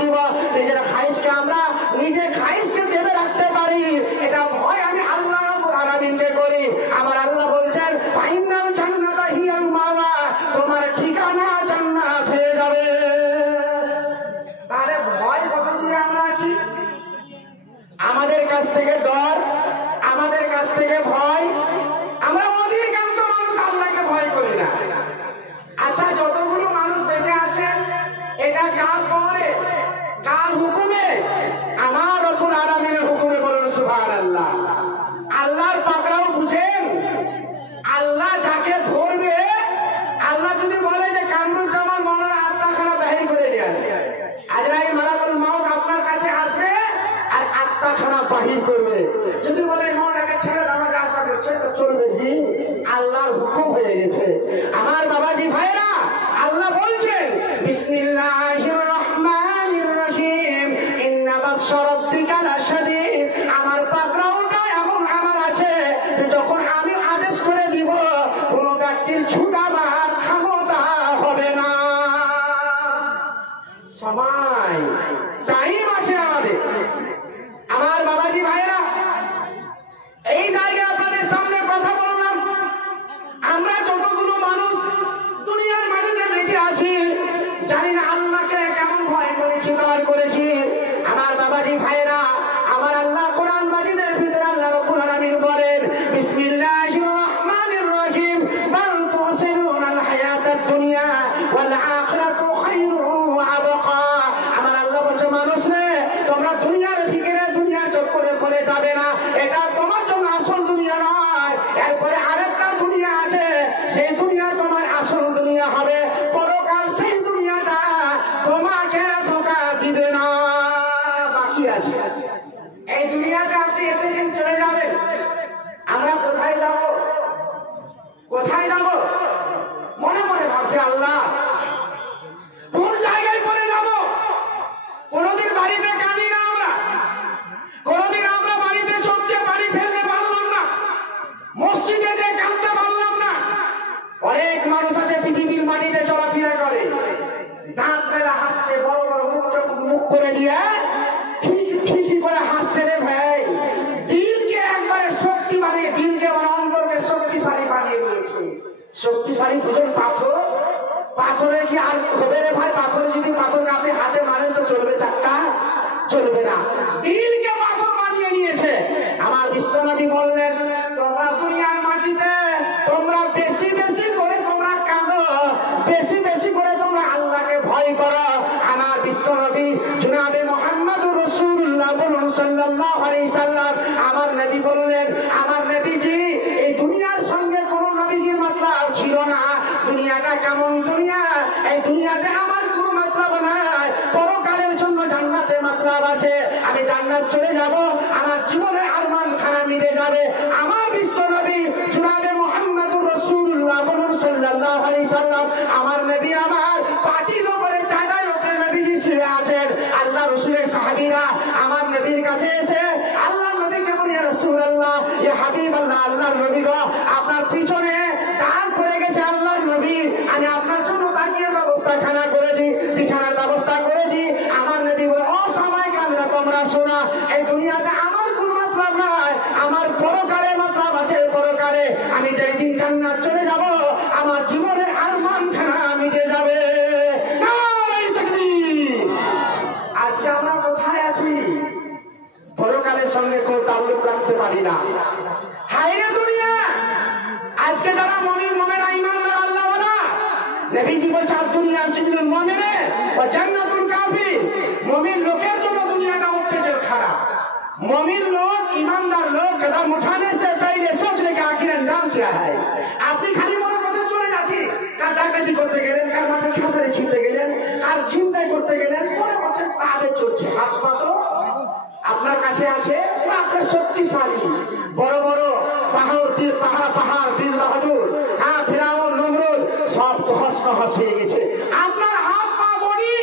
দিব, নিজের খাইশকে আমরা নিজে খাইশকে দেবে রাখতে পারি, এটা ভয় আমি আল্লাহ রাব্বুল আলামিনকে করি। আমার আল্লাহ বলছেন ফাইনাল জান্নাতা হিয়াল মাওয়া, তোমার ঠিকানা জান্নাত হয়ে যাবে। তাহলে ভয় কত দূরে আমরা আছি? আমাদের কাছ থেকে ডর, আমাদের কাছ থেকে ভয়, আমরা অধিকাংশ মানুষ আল্লাহকে ভয় করি না। আচ্ছা, যতগুলো মানুষ বেঁচে আছেন এটা কার পরে, কার হুকুমে? আমার রব্বুল আলামিনের হুকুমে। বলুন সুবহানাল্লাহ। আল্লাহর পাকড়াও বুঝেন, আল্লাহ যাকে ধরবে, আল্লাহ যদি বলে যে কামরুজ্জামান মৌলানা আত্মাখানা বাহির করে দেন, আজরাইল মালাকুল মউত আপনার কাছে আসবে আর আত্মাখানা বাহির করবে, যদি বলে মৌলানাকে ছেড়ে দাও যা আশা করছে তো চলবে, জি আল্লাহর হুকুম হয়ে গেছে। আমার বাবাজি ভাইরা, আল্লাহ বলছেন বিসমিল্লাহির রহমানির রহিম ইন্না বাতশা রাব্বিকা লাশাদীদ। আমার পাকড়াওটা এমন আমার আছে যে যখন আমি আদেশ করে দিব কোন ব্যক্তির ছুটাবার ক্ষমতা হবে না। সময় টাইম আছে আমাদের। আমার বাবাজি ভাইরা, এই জায়গায় আপনাদের সামনে কথা বললাম, আমরা যতগুলো মানুষ দুনিয়ার মাটিতে বেঁচে আছি জানি না আল্লাহকে কেমন ভয় করেছি, ডর করেছি। আমার বাবাজি ভাইরা, আমার আল্লাহ কোরআন মাজিদের ভিতরে আল্লাহ রাব্বুল আলামিন বলেন বিসমিল্লাহির রহমানির রহিম বাল তুসিরুনাল হায়াতাদ দুনিয়া ওয়াল আখিরাতু খায়রুন ওয়া আবকা। আমার আল্লাহ বলছে মানুষ রে, তোমরা দুনিয়ার ফিকিরে দুনিয়ার চক্করে পড়ে যাবে না, এটা তোমার জন্য আসল দুনিয়া নয়। এরপরে আরেকটা দুনিয়া আছে, সেই দুনিয়া তোমার আসল দুনিয়া হবে। পরকাল সেই দুনিয়াটা তোমাকে ধোঁকা দিবে না। বাকি আছে এই দুনিয়াতে আপনি এসেছেন, চলে যাবেন। আমরা কোথায় যাব? কোথায় যাব? মনে মনে ভাবছে আল্লাহ কোন জায়গায় পড়ে যাব। কোনদিন বাড়িতে কাঁদি না আমরা, কোনদিন আমরা বাড়িতে চোখে পানি ফেলতে পারলাম না, মসজিদে যে কাঁদতে পারলাম না। অনেক মানুষ আছে পৃথিবীর মাটিতে চলাফেরা করে, দাঁত মেলা হাসছে, বড় বড় মুখ করে দিয়ে ঠিকই করে হাসছে রে ভাই। দিলকে একবারে শক্তি বানিয়ে, দিলকে মানে অন্তরকে শক্তিশালী বানিয়ে দিয়েছে। শক্তিশালী বুঝুন পাথর, পাথরের কি আর হবে রে ভাই? পাথরে যদি পাথরকে আপনি হাতে মারেন তো চলবে চাক্কা? চলবে না। দিলকে পাথর বানিয়ে নিয়েছে। আমার বিশ্বনবী বললেন তোমরা দুনিয়ার মাটিতে তোমরা বেশি বেশি করে তোমরা কাঁদো, বেশি বেশি করে তোমরা আল্লাহকে ভয় করো। আমার বিশ্বনবী জনাবে মুহাম্মদুর রাসূলুল্লাহ সাল্লাল্লাহু আলাইহি সাল্লাম, আমার নবী বললেন, আমার নবীজি এই দুনিয়ার সঙ্গে কোনো নবীজির মতলব ছিল না। দুনিয়াটা কেমন দুনিয়া, এই দুনিয়াতে আমার কোনো মতলব নাই, পরকালের জন্য জান্নাতের মতলব আছে। আমি জান্নাত চলে যাব, আমার জীবনের আরমান খানা মিটে যাবে। আমার বিশ্বনবী জনাবে মুহাম্মদুর রাসূলুল্লাহ সাল্লাল্লাহু আলাইহি সাল্লাম, আমার নবী আমার পাটির উপরে চাটাইয়ের উপরে নবীজি শুয়ে আছেন। আল্লাহ রাসূলের সাহাবীরা আমার নবীর কাছে এসে আল্লাহ নবীকে বলে ইয়া রাসূলুল্লাহ, ইয়া হাবিবাল্লাহ, আল্লাহর নবী গো আপনার পিছনে দাগ পড়ে গেছে আল্লাহর নবী, আমি আপনার জন্য তাকিয়ার ব্যবস্থা খানা করে দিই, বিছানার ব্যবস্থা করে দিই। আমার নবী বলে ও সময় কামরা তোমরা শোনা, এই দুনিয়াতে আমার কোন মতলব নাই, আমার পরকালে মতলব আছে। পরকালে আমি যেই দিন জান্নাত চলে যাব, আমার জীবনের আরমান খানা মিটে যাবে। নারায়ে তাকবীর। আজকে আমরা কোথায় আছি? পরকালের সঙ্গে কোনো তাল্লুক রাখতে পারি না। হায়রে দুনিয়া! আজকে যারা মুমিন মুমিনা ঈমানদার আল্লাহওয়ালা, নবীজি বলছে দুনিয়া সিজনুল মুমিনে ওয়া জান্নাতুল কাফির। মুমিন লোকের জন্য দুনিয়াটা হচ্ছে জেলখানা। मुमिन लोग ईमानदार लोग कदम उठाने से पहले सोच ले कि आखिर अंजाम क्या है। আপনি খালি মনে করতে চলে যাচ্ছি, কার ডাকাতি করতে গেলেন, কার মাঠে খেসারি ছিনতে গেলেন, কার ছিনতাই করতে গেলেন, মনে করছেন তাবে চলছে। হাত পা তো আপনার কাছে আছে, আপনার শক্তিশালী বড় বড় পাহাড় বীর বাহাদুর, হ্যাঁ ফিরাউন নমরুদ সব তহস নহস হয়ে গেছে। আপনার হাত পা বডি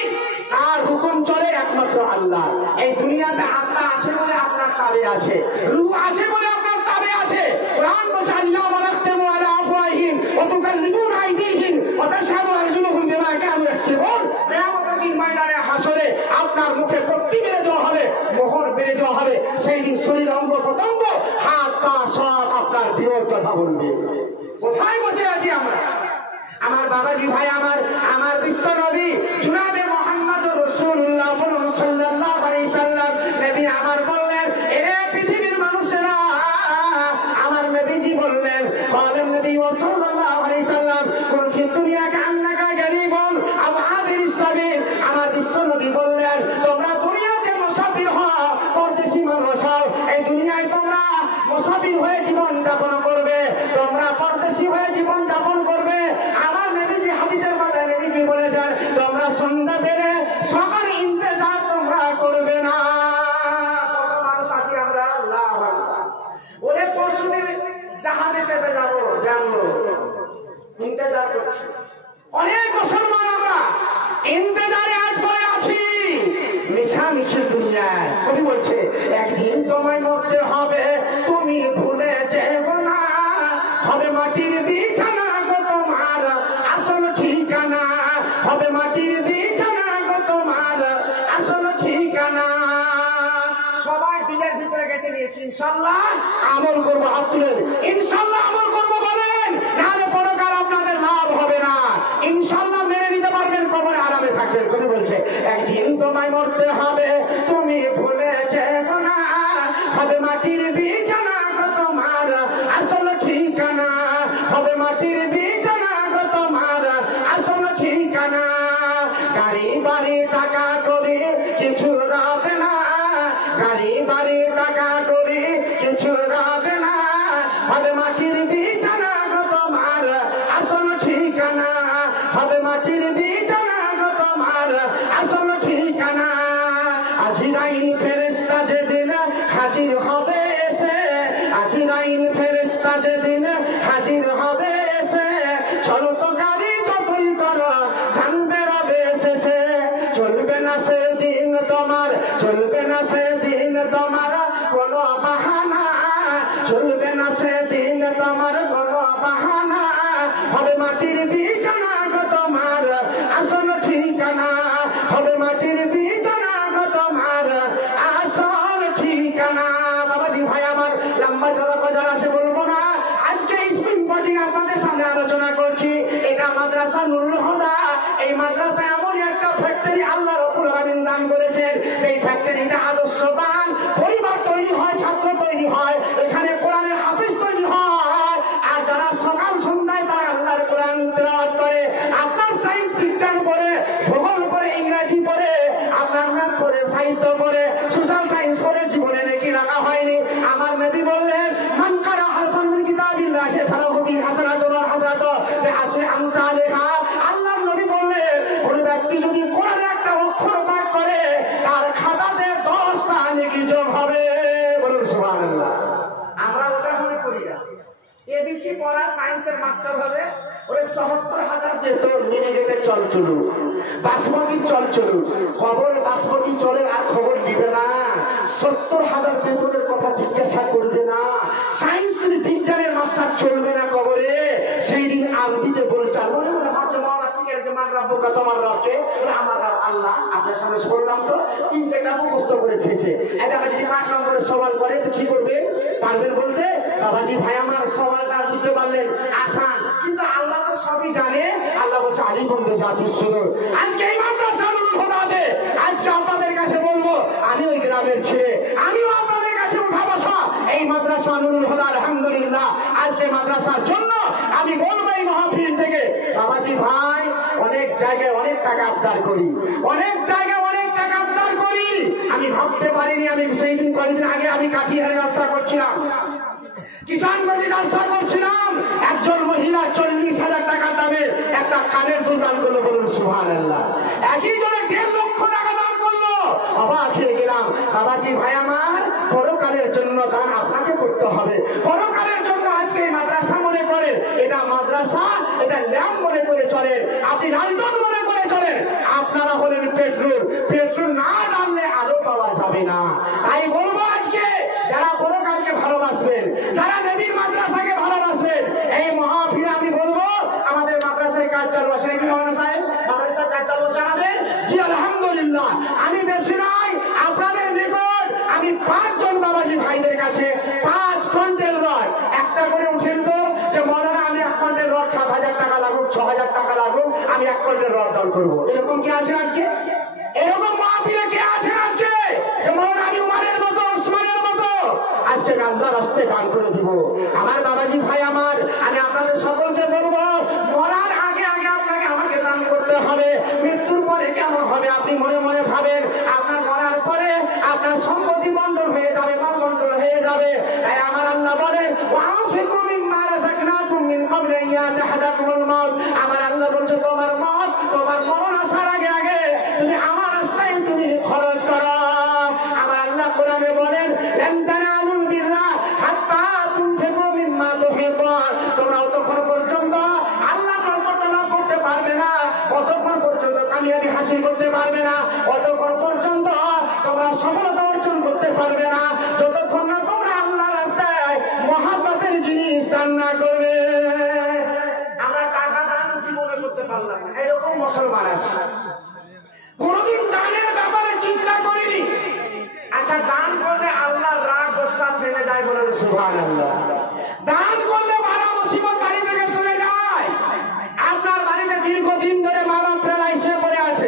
তার হুকুম চলে একমাত্র আল্লাহ। এই দুনিয়াতে আত্মা আছে বলে আপনার তাবে আছে, রূহ আছে বলে আপনার তাবে আছে। কোরআন বলছে আল্লাহ ওয়ালাখতামু আলা আফওয়াহিম ওয়া তুকাল্লিমুনা আইদিহিম ওয়া তাশহাদু আরজুলুহুম বিমা কানু ইয়াসিবুন। কিয়ামতের দিন ময়দানে হাসরে আপনার মুখে পট্টি মেরে দেওয়া হবে, মোহর মেরে দেওয়া হবে। সেই দিন শরীর অঙ্গ প্রত্যঙ্গ হাত পা সব আপনার বিরোধ কথা বলবে। কোথায় বসে আছি আমরা? আমার বাবাজি ভাই, আমার বিশ্ব নবী জনাবে মুহাম্মদ রাসূলুল্লাহ সাল্লাল্লাহু আলাইহি সাল্লাম নবী আমার বললেন, এরে পৃথিবীর মানুষেরা, আমার নবীজি বললেন, বলেন নবী সাল্লাল্লাহু আলাইহি সাল্লাম, কোন ফি দুনিয়া কান্নাকা গরিবুন আও আবিরিস সাবিল। আমার বিশ্ব নবী বললেন, তোমরা দুনিয়াতে মুসাফির হও, পরদেশী মানুষ হও। এই দুনিয়ায় তোমরা মুসাফির হয়ে জীবন যাপন করবে, তোমরা পরদেশী হয়ে জীবন যাপন করবে। আমার নবীজি হাদিসের মাঝে নবীজি বলেছেন, তোমরা সন্ধ্যা পেলে সকাল ইন্তজার তোমরা করবে না। কত মানুষ আছি আমরা, আল্লাহু আকবার। ওরে পরশুদিন জাহাজে চেপে যাবো, ব্যাঙ্গলোর, ইন্তজার করছি। অনেক মুসলমান আমরা ইন্তজারে আজ পড়ে আছি, মিছামিছি দুনিয়ায়। কবি বলছে, একদিন তোমায় মরতে হবে, তুমি ভুলে যেও না, হবে মাটির বিছানা গো তোমার আসল ঠিকানা, হবে মাটির বিছানা গো তোমার আসল ঠিকানা। সবাই দিনের ভিতরে গেঁথে নিয়েছি, ইনশাআল্লাহ আমল করবো। হাত তুলেন, ইনশাআল্লাহ আমল করবো বলেন, নাহলে পরকাল আপনাদের লাভ হবে না। ইনশাআল্লাহ মেনে নিতে পারবেন, কবরে আরামে থাকবেন। কবি বলছে, একদিন তোমায় মরতে হবে, তুমি ভুলে যেও না, হবে মাটির বিছানা গো তোমার আসল ঠিকানা, হবে মাটির বিছানা গো তোমার আসল ঠিকানা। গাড়ি বাড়ি টাকা করে কিছু রবে না, গাড়ি বাড়ি টাকা করে কিছু রবে না, হবে মাটির বিছানা গো তোমার আসল ঠিকানা, হবে মাটির বিছানা গো তোমার আসল ঠিকানা। আজরাইল ফেরেশতা যেদিন হাজির হবে এসে, আজরাইল ফেরেশতা যেদিন হাজির হবে এসে, চলো তো গাড়ি যতই করো জানবে রবে এসেছে। চলবে না সেদিন তোমার, চলবে না সেদিন তোমার কোনো বাহানা, চলবে না সেদিন তোমার কোনো বাহানা, হবে মাটির বিছানা গো তোমার আসল ঠিকানা, হবে মাটির বিছানা গো তোমার আসল ঠিকানা। বাবাজি ভাই আমার, লম্বা চড়া বাজার আছে বলবো না, আজকে স্পিন পটিং আপনাদের সামনে আলোচনা করছি। এটা মাদ্রাসা নুরুল হুদা। এই মাদ্রাসা এমন একটা ফ্যাক্টরি আল্লাহ রাব্বুল আলামিন দান করেছেন, যেই ফ্যাক্টরিতে আদর্শবান পরিবার তৈরি হয়, ছাত্র তৈরি হয়, এখানে কোরআনের হাফেজ তৈরি হয়। আর যারা সকাল সন্ধ্যায় তারা আল্লাহর কোরআন তেলাওয়াত করে, আপনার সায়েন্স বিজ্ঞান পড়ে, ভূগোল পড়ে, ইংরেজি পড়ে, আপনার ম্যাথ পড়ে, সাহিত্য পড়ে, সোশ্যাল সায়েন্স পড়ে, জীবনে নাকি রাখা হয়নি। আমার নবী বললেন, মান কারা হারফান মিন কিতাবিল্লাহি ফালাহু বিহি হাসানাতুন ওয়া হাসানাতু বিআশরি আমসালিহা। আল্লাহর নবী বললেন, কোন ব্যক্তি যদি কোরআনের একটা অক্ষর পাঠ করে, তার খাতাতে 10টা নেকি যোগ হবে। বলুন সুবহানাল্লাহ। আমরা ওটা মনে করি না, এবিসি পড়া সায়েন্সের মাস্টার হবে, ওরে ৭৭,০০০ বেতন, মিনিগেটে চল চলু, বাসমতি চল চলু, খবর বাসমতি চলে আর খবর দিবে না, ৭০,০০০ বেতনের কথা জিজ্ঞাসা করবে না। সায়েন্স বিজ্ঞানের মাস্টার চলবে না কবরে। সেই দিন আরবিতে বলছে, মনে মনে ভাবছে মাওলানা শিখের যে মান রাব্বু কা, তোমার রবকে, আমার রব আল্লাহ। আপনার সামনে বললাম তো, ৩-৪টা মুখস্থ করে ফেছে। এটা যদি ৫ নম্বরের সওয়াল করে তো কি করবে? পারবেন বলতে? বাবাজি ভাই আমার, সওয়ালটা বুঝতে পারলেন আসান, কিন্তু আল্লাহ তো সবই জানে। আল্লাহ বলছে, আলী বলবে জাদুর সুদূর। আজকে এই মাদ্রাসা নুরুল হুদাতে আজকে আপনাদের কাছে বলবো, আমি ওই গ্রামের ছেলে, আমিও আপনাদের কাছে উঠা বসা। এই মাদ্রাসা নুরুল হুদা আলহামদুলিল্লাহ, আজকে মাদ্রাসার জন্য আমি বলবো এই মাহফিল থেকে, বাবাজি ভাই অনেক জায়গায় অনেক টাকা আবদার করি, অনেক জায়গায় অনেক টাকা আবদার করি। আমি ভাবতে পারিনি, আমি সেই দিন কয়েকদিন আগে আমি কাঠিহারে ব্যবসা করছিলাম, কিষানগঞ্জে ব্যবসা করছিলাম। একজন মহিলা 40,000 টাকা দামের একটা কানের দুল দান করলো। বলুন সুবহানাল্লাহ। একই জনে 1.5 লক্ষ টাকা দান করলো। অবাক হয়ে গেলাম। বাবাজি ভাই আমার, পরকালের জন্য দান আপনাকে করতে হবে। পরকালের জন্য আজকে এই মাদ্রাসা মনে করেন, এটা মাদ্রাসা, এটা ল্যাম্প মনে করে চলেন, আপনি লালটন মনে করে চলেন। আপনারা হলেন পেট্রোল, পেট্রোল না ডাললে আলো পাওয়া যাবে না। তাই বলবো আজকে যারা পরকালকে ভালোবাসবেন, যারা নবীর মাদ্রাসাকে ভালোবাসবেন, এই মাহফিলে আমি বলবো আমাদের মাদ্রাসায় কাজ চালু আছে নাকি? মাওলানা সাহেব মাদ্রাসার কাজ চালু আছে আমাদের? জি আলহামদুলিল্লাহ। আমি বেশি কন্টের রদ দান করবো। এরকম কি আছে আজকে? এরকম মাহফিলে কে আছেন আজকে? মৌলানা উমারের মতো, ওসমানের মতো আজকে আল্লাহর রাস্তায় দান করে দিব। আমার বাবাজি ভাই আমার, আমি আপনাদের সকলকে বলবো, মরার আগে আগে আপনাকে আমাকে দান করতে হবে। মৃত্যুর পরে কেমন হবে আপনি মনে মনে ভাবেন। আপনার মরার পরে আপনার সম্পত্তি বন্টন হয়ে যাবে, মাল বন্টন হয়ে যাবে। তাই আমার আল্লাহ বলে, ওয়ানফিকু মিম্মা রাযাকনাকুম মিন ক্বাবলি আন ইয়াতাহাদাকুমুল মাউত। আমার আল্লাহ বলছে তোমার মত, তোমার মরণ আসার আগে আগে তুমি আমার রাস্তায় তুমি খরচ করো। আমার আল্লাহ কোরআনে বলেন, লান তানালুল বিররা হাত্তা তুনফিকু মিম্মা তুহিব্বুন। তোমরা ততক্ষণ পর্যন্ত আল্লাহ প্রার্থনা করতে পারবে না, ততক্ষণ পর্যন্ত কামিয়াবি হাসিল করতে পারবে না, ততক্ষণ পর্যন্ত তোমরা সফলতা অর্জন করতে পারবে না, যতক্ষণ না তোমরা আল্লাহর রাস্তায় মহব্বতের জিনিস দান না করবে। আমরা টাকা দান জীবনে করতে পারলাম না, এরকম মুসলমান আছে। কোনদিন দানের ব্যাপারে চিন্তা করিনি। আচ্ছা, দান করলে আল্লাহর রাগ গোসা থেমে যায় বলে সুবহানাল্লাহ। দান করলে বালা মুসিবত বাড়ি থেকে চলে যায়। আপনার বাড়িতে দীর্ঘদিন ধরে মা বাপ প্যারালাইসে পড়ে আছে,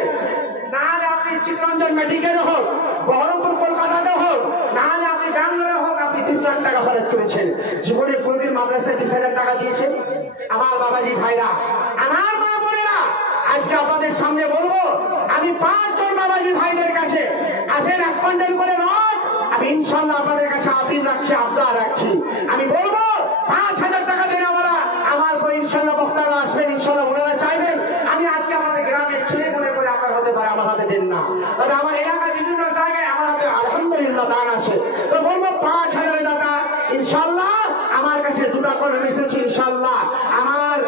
না হলে আপনি চিত্তরঞ্জন মেডিকেলে হোক, বহরমপুর কলকাতাতে হোক, না হলে আপনি ব্যাঙ্গালোরে হোক, আপনি 20 লাখ টাকা খরচ করেছেন। জীবনে কোনদিন মাদ্রাসায় 20,000 টাকা দিয়েছেন? আমার বাবাজি ভাইরা, আমার মা বোনেরা, আজকে আপনাদের সামনে বলবো, আমি 5 জন বাবাজি ভাইদের কাছে আসেন 1 কুইন্টাল করে রড, আমি ইনশাআল্লাহ আপনাদের কাছে আপিল রাখছি, আবদার রাখছি। আমি বলবো 5,000 টাকা দেওয়ালা আমার পর ইনশাআল্লাহ বক্তারা আসবেন, ইনশাআল্লাহ ওনারা চাইবেন আমি আজকে আপনাদের গ্রামের ছেলে মনে করে আপনার হতে পারে, আমার হাতে দেন না। তবে আমার এলাকার বিভিন্ন জায়গায় আমার হাতে আলহামদুলিল্লাহ দান আছে, তো বলবো 5,000 টাকা ইনশাআল্লাহ আমার কাছে 2টা করে এসেছি। ইনশাআল্লাহ আমার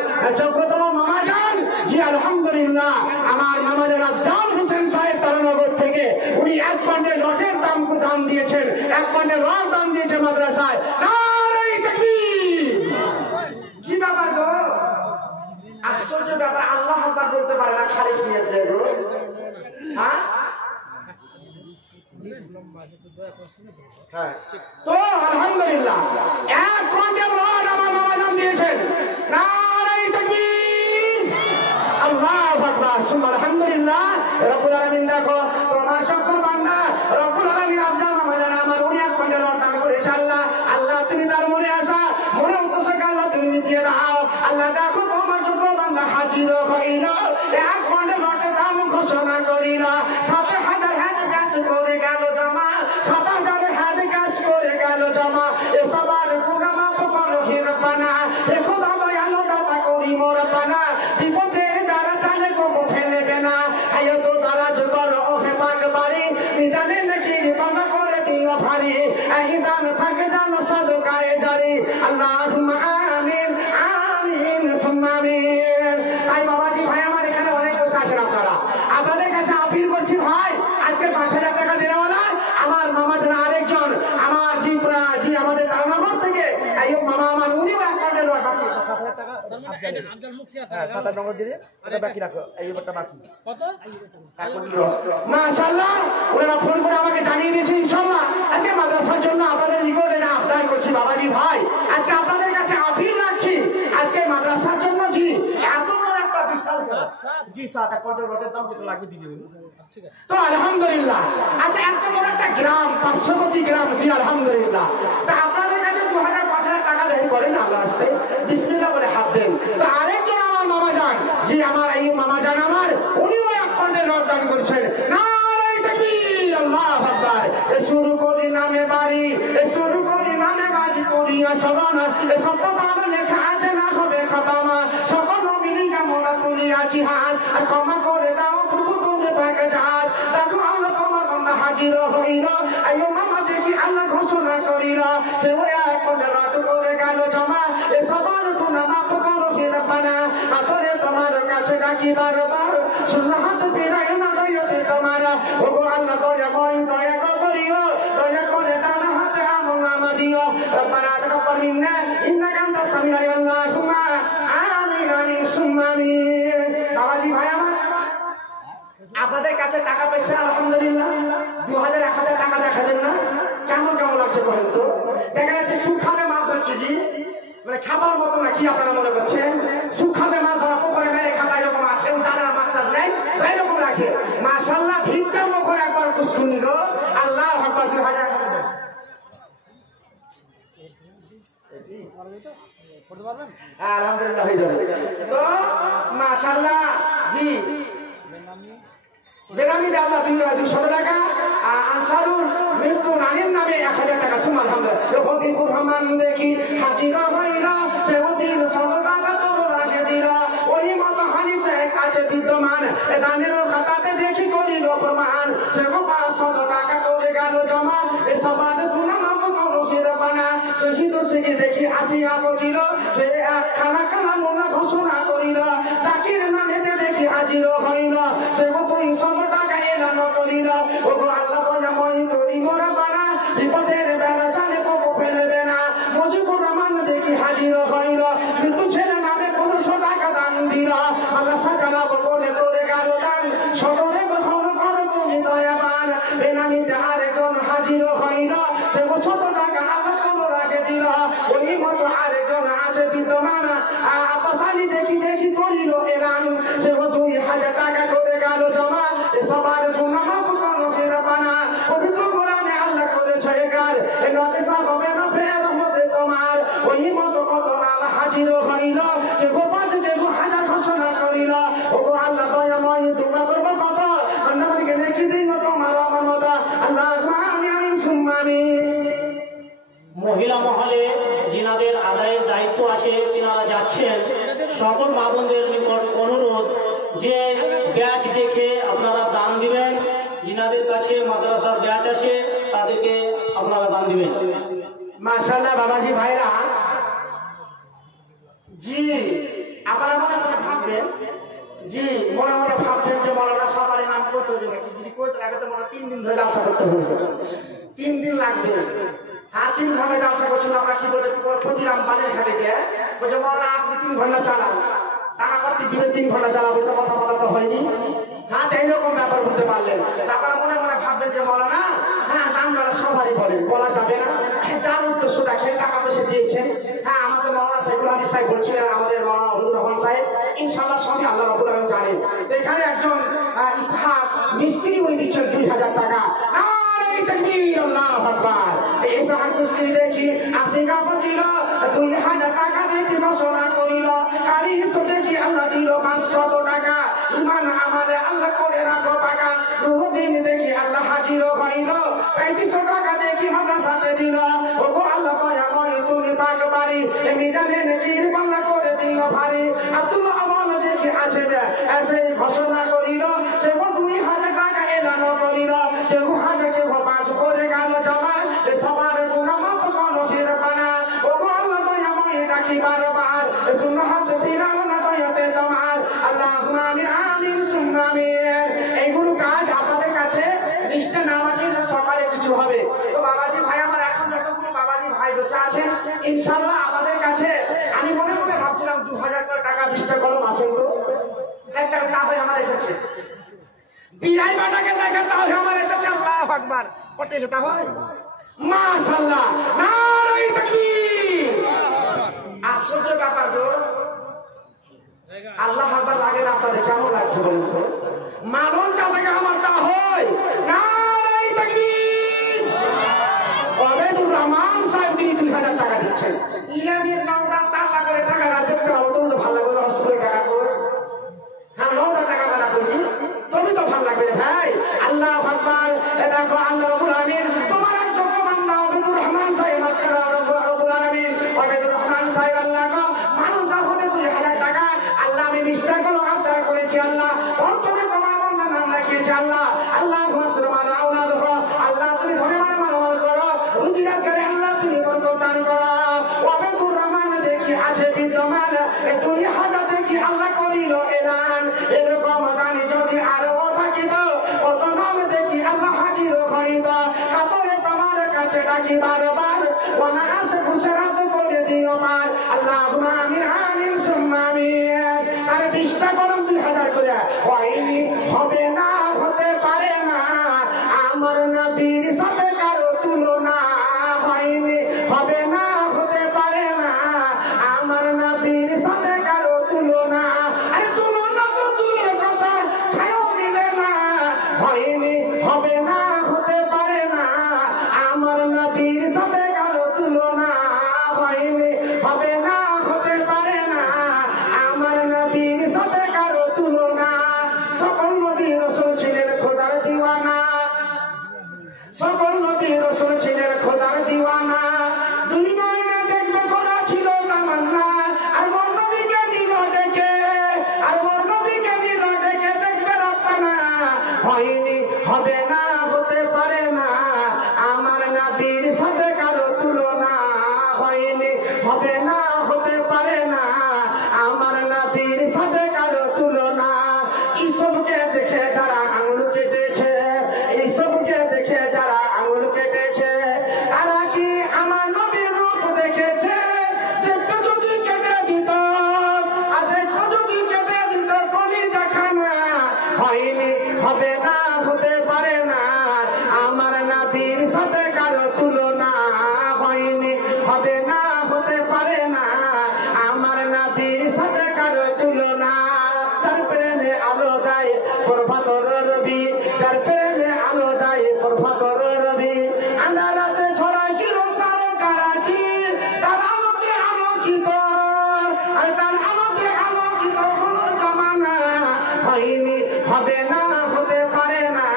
যোগ্যতম মামাজান জি আলহামদুলিল্লাহ, আমার মামাজান আফজাল হোসেন সাহেব তারানগর থেকে উনি 1 কুইন্টাল রডের দাম দিয়েছেন, 1 কুইন্টাল রড দাম দিয়েছে মাদ্রাসায়। নারে তাকবীর! কি ব্যাপার গো? আশ্চর্য ব্যাপার, আল্লাহ আকবার বলতে পারে না, খালিস নিয়েছে গো। হ্যাঁ, তো আলহামদুলিল্লাহ 1 কুইন্টাল রড আমার মামাজান দিয়েছেন। নারে তাকবীর! আল্লাহু আকবার, সুবহানাল্লাহ। রব্বুল আলামিন দেখো তোমার চক্র বান্দা রব্বুল আলামিন আফজাল মামাজান আমার উনি 1 কুইন্টাল রড দান করেছে। আল্লাহ আল্লাহ তুমি তার মনে আসা মনে উদ্দেশ্যকে আল্লাহ তুমি মিটিয়ে দাও। আল্লাহ দেখো তোমার চক্র বান্দা হাজির হইল, 1 কুইন্টাল রডের দাম ঘোষণা করিল, 7,000 হ্যান্ড গ্যাস করে গেল জমা, 7,000 হ্যান্ড গ্যাস করে গেল জমা। এ সবার গুনাহ মাফ করো হে রব্বানা, হে খোদা দয়ালু দাতা করি মোর পানা, বিপদে দ্বারা চালে কবু ফেলবে না, হায়াত দারাজ করো হে পাক বাড়ি, জানেন নাকি ক্ষমা করে দিও ভারী, এই দান থাকে জানো সাদকায়ে জারি। আল্লাহুম্মা আমিন আমিন সুম্মা আমিন। তাই বাবাজি ভাই আমার এখানে অনেক বসে আছেন, আপনাদের কাছে আপিল করছি ভাই, আজকে 5,000 টাকা দেওয়ালা আমার মামা জানা আরেকজন আমার জি আমাদের তারানগর থেকে আইয়ুব মামা আমার উনিও 1 কুইন্টাল রড বাকি 7,000 টাকা আফজাল মুখিয়া, হ্যাঁ 7,000 টাকা দিলে এটা বাকি রাখো, আইয়ুবটা বাকি কত? 1 কুইন্টাল রড। মাশাআল্লাহ, ওরা ফোন করে আমাকে জানিয়ে দিয়েছে ইনশাআল্লাহ আজকে মাদ্রাসার জন্য আপনাদের নিকটে এটা আবদার করছি। বাবাজি ভাই আজকে আপনাদের কাছে আপিল রাখছি, আজকে মাদ্রাসার জন্য জি এত বড় একটা বিশাল জি 7 কুইন্টাল রডের দাম যেটা লাগবে দিয়ে দেবেন, ঠিক আছে? তো আলহামদুলিল্লাহ। আচ্ছা, এত বড় একটা গ্রাম, পার্শ্ববর্তী গ্রাম, জি আলহামদুলিল্লাহ। তা আপনাদের কাছে 2,000 5,000 টাকা বের করেন আল্লাহর রাস্তায়, বিসমিল্লাহ বলে হাত দেন। তো আরেকজন আমার মামাজান জি আমার এই মামাজান আমার উনিও 1 কুইন্টাল রড দান করেছেন। নারে তাকবীর! আল্লাহু আকবার। এ শুরু করি নামে বাড়ি, এ শুরু করি নামে বাড়ি করিয়া সবানা, এ সত্য বাবা লেখা আছে না হবে খাতামা, সকল মিলিকা মোরা তুলিয়াছি হাত, আর ক্ষমা করে দাও প্রভু তুমি পাকে যার। দেখো আল্লাহ তোমার বান্দা হাজির হইল, আইয়ো মামা দেখি আল্লাহ ঘোষণা করিল, সে ওই 1 কুইন্টাল রড করে গেল জমা, এ সবার গুনাহ মাফ করো হে রব্বানা, আতরে তোমার কাছে ডাকি বারবার, সুন্নাহ হাত ফিরাই না দয়াতে তোমার, ওগো আল্লাহ দয়াময় দয়া করিও, দয়া করে ডান হাতে আমল নামা দিও, রব্বানা তাকাব্বাল মিন্না ইন্নাকা আনতাস সামিউল আলিম। আল্লাহুম্মা আমিন আমিন সুম্মা আমিন। বাবাজি ভাই আমার, আপনাদের কাছে টাকা পয়সা আলহামদুলিল্লাহ 2,000 1,000 টাকা দেখাবেন না, কেমন কেমন লাগছে বলেন তো? দেখা যাচ্ছে সুখানে মাছ হচ্ছে জি, মানে খাবার মতো না কি আপনারা মনে করছেন? সুখাতে মাছ ধরা পুকুরে মেরে খাবার এরকম আছে, জানেন মাছ টাছ নেই এরকম আছে। মাশাআল্লাহ ভিক্ষা মুখর একবার কুসকুনি গো, আল্লাহ আকবার 2000 খাবে দেন। আলহামদুলিল্লাহ হয়ে যাবে তো মাশাআল্লাহ। জি বেনামি আল্লাহ 200 টাকা, আনসারুল মৃত্যু রানীর নামে 1000 টাকা। সুবহানাল্লাহ। ফকির রহমান দেখি হাজিরা হইল, সে অধীন 100 টাকা তোর লাগে দিল। ওই মত হানিফে কাছে বিদ্যমান, দানের খাতাতে দেখি করিল প্রমাণ। সে 500 টাকা করে গেল জমা, এ সবার গুনাহ মাফ করো ফিরবানা। শহীদ থেকে দেখি আসিয়া পৌঁছিল, সে একখানা কালামনা ঘোষণা করিল। জাকির নামেতে দেখি হাজির হইল, সে 200 টাকা এলান করিল। ওগো আল্লাহ দয়াময় করি মোরা বানা, বিপদের বেলা জানে কবু ফেলবে না। মুজিবুর রহমান দেখি হাজির হইল, কিন্তু ছেলে নামে 500 টাকা দান দিল। আল্লাহ সাজালাব বলে তোরে গেল দান, সদরে গ্রহণ করো তুমি দয়াবান। বেনামিতে আরেকজন হাজির হইল, সে 100 টাকা আল্লাহ কোনো রাখে দিল। ওই মতো আরেকজন আছে বিদ্যমান, আব্বাস আলী দেখি দেখি করিল এলান, সে 2000 টাকা করে গেল জমা। এ সবার গুনাহ মাফ করো ফিরবানা। পবিত্র কোরআনে আল্লাহ করেছে একার, এ নবী সাহাবে না ফের মতে তোমার। ওই মতো কত নাম হাজির হইল, যে 5000 ঘোষণা করিল। ওগো আল্লাহ দয়াময় তোমরা করবো কত, আল্লাহকে দেখি দিন তোমার আমার মতো। আল্লাহুম্মা আমিন সুম্মা আমিন। মহিলা মহলে যিনাদের আদায়ের দায়িত্ব আছে তিনারা যাচ্ছেন। সকল মা বোনদের নিকট অনুরোধ যে ব্যাচ দেখে আপনারা দান দিবেন। যিনাদের কাছে মাদ্রাসার ব্যাচ আছে তাদেরকে আপনারা দান দিবেন। মাশাআল্লাহ বাবাজি ভাইরা। জি আপনারা মনে মনে ভাববেন, জি মনে মনে ভাববেন যে মৌলানা সবারই নাম করতে হবে নাকি? যদি করতে লাগে তো মনে 3 দিন ধরে ব্যবসা করতে হবে, 3 দিন লাগবে। হ্যাঁ 3 ঘন্টা ব্যবসা করছেন আপনারা। কি বলছে ক্ষতিরাম বাড়ির ঘাটে যে বলছে মৌলানা আপনি 3 ঘন্টা চালান, টাকা করতে দিবেন 3 ঘন্টা চালাবো, তো কথা বলা তো হয়নি। হ্যাঁ এইরকম ব্যাপার বলতে পারলেন। তারপরে মনে মনে ভাববেন যে মৌলানা হ্যাঁ দাম দ্বারা সবারই বলা যাবে না, যার উদ্দেশ্য দেখেন টাকা পয়সা দিয়েছেন। হ্যাঁ আমাদের মৌলানা সাইফুল হাদিস সাহেব বলছিলেন, আমাদের মৌলানা হুজুর রহমান সাহেব ইনশাআল্লাহ সঙ্গে আল্লাহ রাব্বুল আলামিন জানেন। এখানে একজন ইসহাক মিস্ত্রি বই দিচ্ছেন 2000 টাকা। নারে তাকবীর, আল্লাহু আকবার। এই ইসহাক মিস্ত্রি দেখি আসিগা পৌঁছিল, 2000 টাকা দেখি ঘোষণা করিল। কারি হিসাব দেখি আল্লাহ দিল 500 টাকা। ইমান আমারে আল্লাহ করে রাখো পাকা। দুদিন দেখি আল্লাহ হাজির হইল, 3500 টাকা দেখি মাদ্রাসাতে দিল। ওগো আল্লাহ দয়াময় তুমি পাক বাড়ি, মিজানে নেকির পাল্লা করে দিল ভারী। আব্দুল্লাহ আমল দেখি আছে এসে ঘোষণা করিল, সে 2000 টাকা এলান করিল। কেউ হাজার কেউ 5 করে গেল জমা, এ সবার গুনাহ মাফ করো ফিরবানা। ওগো আল্লাহ দয়াময় ডাকি বারবার, সুন্নাত ফিরাও না দয়াতে তোমার। আল্লাহুম্মা আমিন সুম্মা আমিন। এইগুলো কাজ আপনাদের কাছে লিস্টে নাম আছে, সকালে কিছু হবে। তো বাবাজি ভাই আমার এখন যতগুলো বাবাজি ভাই বসে আছেন ইনশাআল্লাহ আমাদের কাছে আমি মনে মনে ভাবছিলাম 2000 করে টাকা 20টা কলম আছে তো একটা তা হয়ে আমার এসেছে। বিআই বাটাকে দেখা তা হয়ে আমার এসেছে। আল্লাহু আকবার। কত এসে তা হয় মাশাআল্লাহ। নারে তাকবীর। আশ্চর্য ব্যাপার গো। আল্লাহ আকবার লাগে না আপনাদের? কেমন লাগছে বলুন তো? মাননটা থেকে আমার তা হয়। নারে তাকবীর। ওবায়দুর রহমান সাহেব তিনি 2000 টাকা দিচ্ছেন। ইলামির নাওদা তালা করে টাকা না দেখতে পাবো তুমি তো ভালো লাগবে, হস করে টাকা করে। হ্যাঁ 9000 টাকা বানা করছি তুমি তো ভালো লাগবে ভাই। আল্লাহু আকবার। দেখো আল্লাহ রাব্বুল আলামিন তোমার একজন বান্দা ওবায়দুর রহমান সাহেব রাব্বুল আলামিন ওবায়দুর রহমান সাহেব আল্লাহ গো মানন দাফতে 2000 টাকা আল্লাহ আমি 20 টাকা আবদার করেছি। আল্লাহ বর্তমানে তোমার বান্দা নাম লিখিয়েছে। আল্লাহ আল্লাহুম্মা সাল্লি আলা আল্লাহ তুমি ধরে মানে মানমান করো, রুজিরাত করে আল্লাহ তুমি বরকত দান করো। ওবায়দুর রহমান দেখি আছে বিদ্যমান, 2000 দেখি আল্লাহ করিল এলান। এরকম গানি যদি আরো থাকিত কত নাম দেখি আল্লাহ হাজির হইত। কাতরে তোমার কাছে ডাকি বারবার, ওনা আছে খুশরাত করে দিও পার। আল্লাহুম্মা আমিন সুম্মা আমিন। আর 20টা কলম 2000 করে হয়নি, হবে না, হতে পারে না। আমার নবীর সাথে কারো তুলনা হয়নি, হবে না, হতে পারে না। হয়নি হবে না হতে পারে না আমার নবীর সাথে কারো তুলনা হয়নি হবে না হতে পারে না আমার নবীর সাথে কারো তুলনা সকল নবী রাসূল ছিলেন খোদার দিওয়ানা সকল নবী রাসূল ছিলেন খোদার দিওয়ানা দুই নয়নে দেখবে খোদা ছিল তামান্না আর মোর নবীকে নিল ডেকে আর মোর নবীকে নিল ডেকে দেখবে রব্বানা হয়নি হবে না হতে পারে না আমার নবীর সাথে কারো তুলনা হয়নি হবে না হতে পারে না আমার নবীর সাথে কারো তুলনা এইসবকে দেখে যারা আঙুল কেটেছে এইসবকে দেখে যারা আঙুল কেটেছে তারা কি আমার নবীর রূপ দেখেছে দেখতে যদি কেটে দিত আর দেখতে যদি কেটে দিত কলিজা খানা হয়নি হবে না হতে পারে না আমার নবীর সাথে কারো তুলনা হয়নি হবে না হতে পারে না আমার নবীর সাথে কারো তুলনা যার প্রেমে আলো দেয় প্রভাতর রবি যার প্রেমে আলো দেয় প্রভাতর রবি আন্ধারাতে ছড়ায় কিরণ তারকারাজি তার আলোকে আলোকিত আর তার আলোকে আলোকিত হলো জামানা হয়নি হবে না হতে পারে না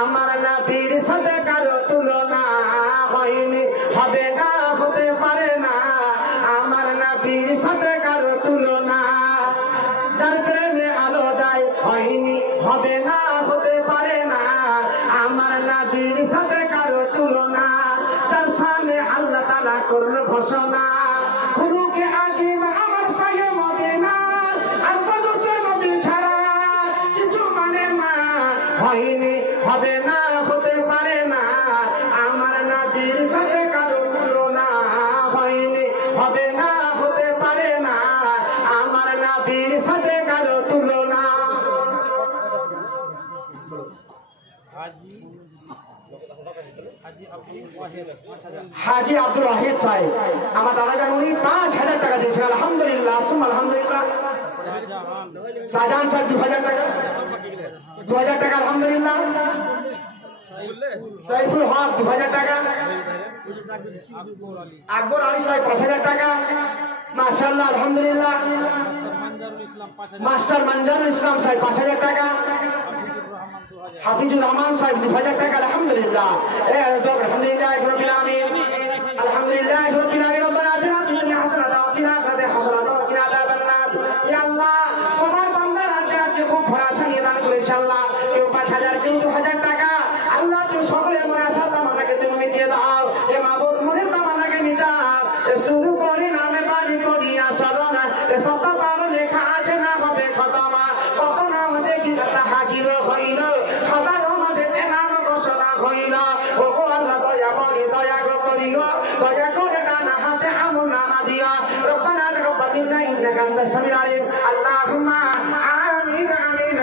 আমার নবীর সাথে কারো তুলনা হয়নি হবে না হতে পারে না আমার নবীর সাথে কারো তুলনা যার প্রেমে আলো দেয় হয়নি হবে না হতে পারে না আমার নবীর সাথে কারো তুলনা যার সামনে আল্লাহ তাআলা করলো ঘোষণা গুরুকে আজিম আমার সাহে মদিনা আর পদসে নবী ছাড়া কিছু মানে না হয়নি হবে না হতে পারে না আমার নবীর সাথে কারো তুলনা হয়নি হবে না হতে পারে না আমার নবীর সাথে কারো তুলনা হাজি আব্দুল ওয়াহিদ সাহেব আমার দাদা জান উনি 5000 টাকা দিয়েছেন আলহামদুলিল্লাহ আলহামদুলিল্লাহ শাহজাহান সাহেব 2000 টাকা 2000 টাকা আলহামদুলিল্লাহ সাইফুল হক 2000 টাকা আকবর আলী সাহেব 5000 টাকা মাশাআল্লাহ আলহামদুলিল্লাহ মাস্টার মঞ্জারুল ইসলাম সাহেব 5000 টাকা হাফিজুর রহমান সাহেব 2000 টাকা আলহামদুলিল্লাহ আলহামদুলিল্লাহ রাব্বিল আলামিন আলহামদুলিল্লাহ রাব্বিল আলামিন রব্বানা আতিনা ফিদ দুনিয়া হাসানাতাও ওয়া ফিল আখিরাতি হাসানাতাও ওয়া কিনা আযাবান নার ইয়া আল্লাহ তোমার বান্দারা আজকে খুব ভরসা নিয়ে দান করেছে আল্লাহ কেউ 5000 কেউ 2000 টাকা আল্লাহ তুমি সকলের মনে আসা তামান্নাকে তুমি মিটিয়ে দাও এ মাবুদ মনের তামান্নাকে মিটাও এ শুরু করে নামে বাড়ি করিয়া সরনা এ সত্য পার লেখা আছে না হবে খতমা কত নাম দেখি আল্লাহ হাজির হইল খাতার মাঝে নাম ঘোষণা হইল ও গো আল্লাহ দয়া করে দয়া গো করিও দয়া করে ডানা হাতে আমল নামা দিও রব্বানা তাকাব্বাল মিন্না ইন্নাকা আনতাস সামিউল আলিম আল্লাহুম্মা আমিন আমিন